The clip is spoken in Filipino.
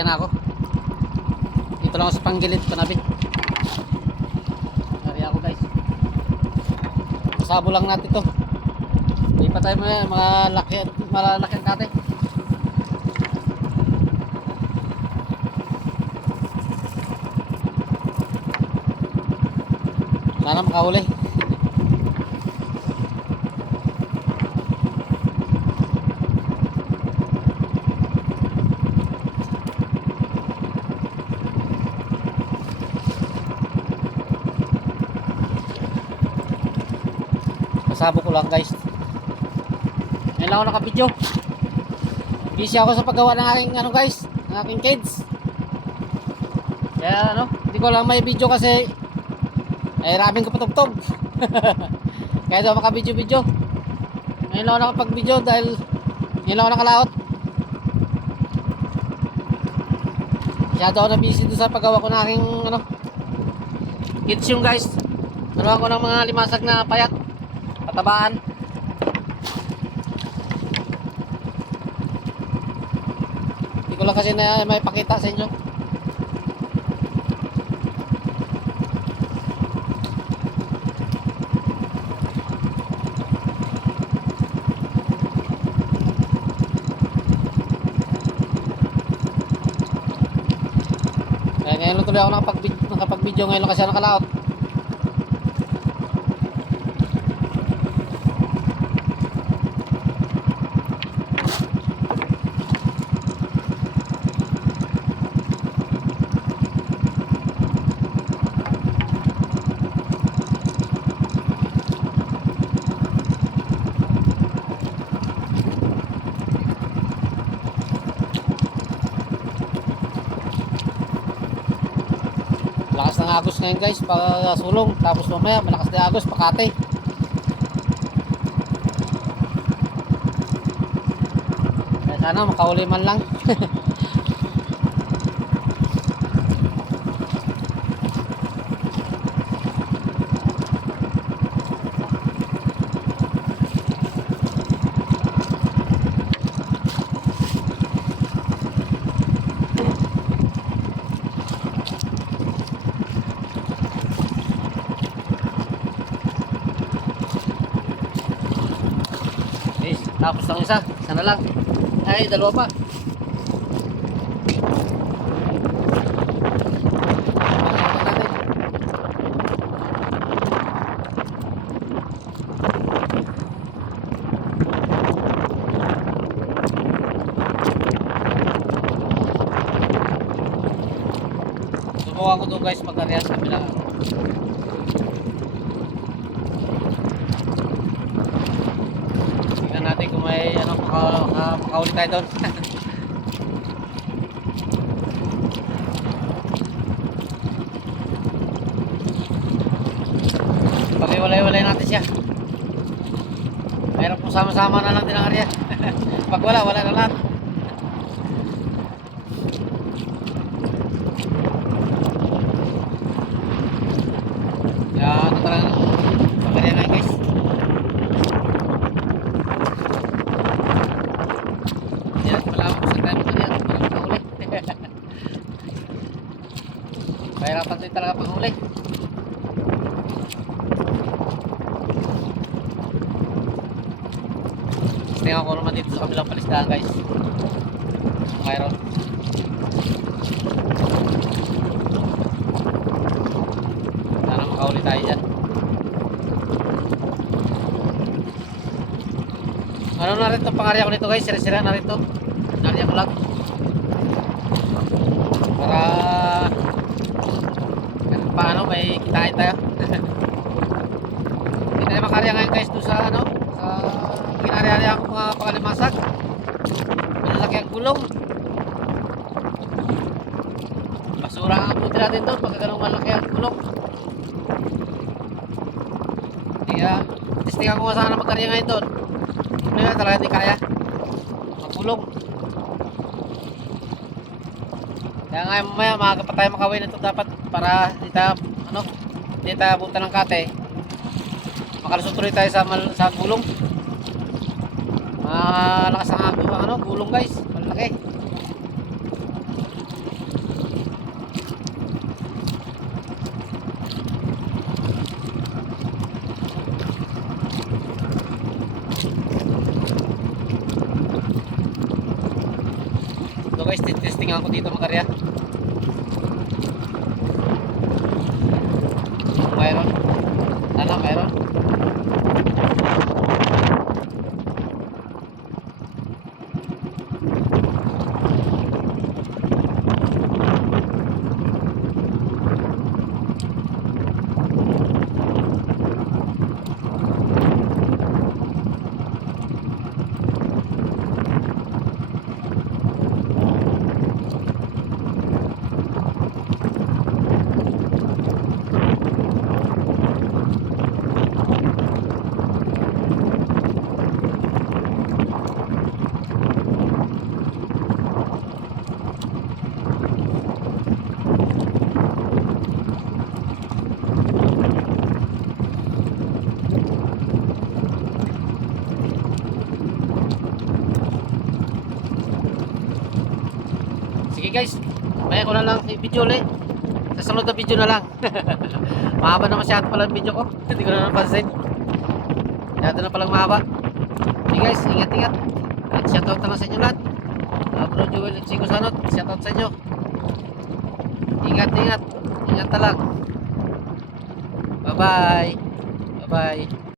Nag-area na ako. Dito lang ako sa panggilid, panabit. Nag-area ako guys. Sabo lang natin to. Hindi pa tayo malalaki ang kate. Sana makahuli. Sabo ko lang guys. Ngayon lang ako nakabidyo. Busy ako sa paggawa ng aking guys, ng aking kids. Kaya hindi ko lang may video kasi ay raming kapatugtog. Kaya daw makabidyo-video. Ngayon lang ako nakapag-video dahil ngayon lang ako nakalaot. Masyado ako na busy doon sa paggawa ko ng aking kids yung guys. Naluhan ko ng mga limasag na payat. Patabaan. Hindi ko lang kasi na may pakita sa inyo. Kaya ngayon lang tuloy ako nakapag-video ngayon lang kasi ako nakalaot. Lakas ng agos ngayon guys, para sulong. Tapos mamaya malakas na agos, pakate. Kaya sana makahuli man lang. Tapos lang isa na lang. Ay, dalawa pa. Subukan ko doon guys pag-areas sa kabila. Natin kung may makahuli tayo doon. Pag-iwalay-walay natin siya. Mayroon kung sama-sama na lang din ang area. Pag wala na lahat. Kaya talaga pag-area ngayon guys. Mahirapan din talaga panghuli. Tingnan ko naman dito sa kabilang palisdahan guys. Mayroon. Sana makahuli tayo dyan. Ano na rin itong pangarya ko nito guys, sira-sira na rin ito. Narya ko lang para paano may kitain tayo. Hindi tayo makarya ngayon guys doon sa sa ginari-ari ako mga pangalimasag. Malalaki ang gulong. Basura ang abuti natin doon pagka ganun malaki ang gulong. Kaya testingan ko sana makarya ngayon doon. Hindi na talaga hindi kaya ang gulong. Kaya ngayon mamaya maaga pa tayo makawin nito dapat para hindi tayo abutan ng kate. Makalusot tuloy tayo sa gulong. Malakas ang gulong guys, malaki. guys, testing ako dito makarya. Mayroon. Ano, mayroon? Sige guys, maya ko na lang i-video ulit. Sa sunod na video na lang. Mahaba na masyado pala ang video ko. Hindi ko na napansin. Masyado na palang mahaba. Sige guys, ingat-ingat. At shoutout na lang sa inyo lahat. Bro Joel at Chico Sanot, shoutout sa inyo. Ingat-ingat. Ingat na lang. Bye-bye. Bye-bye.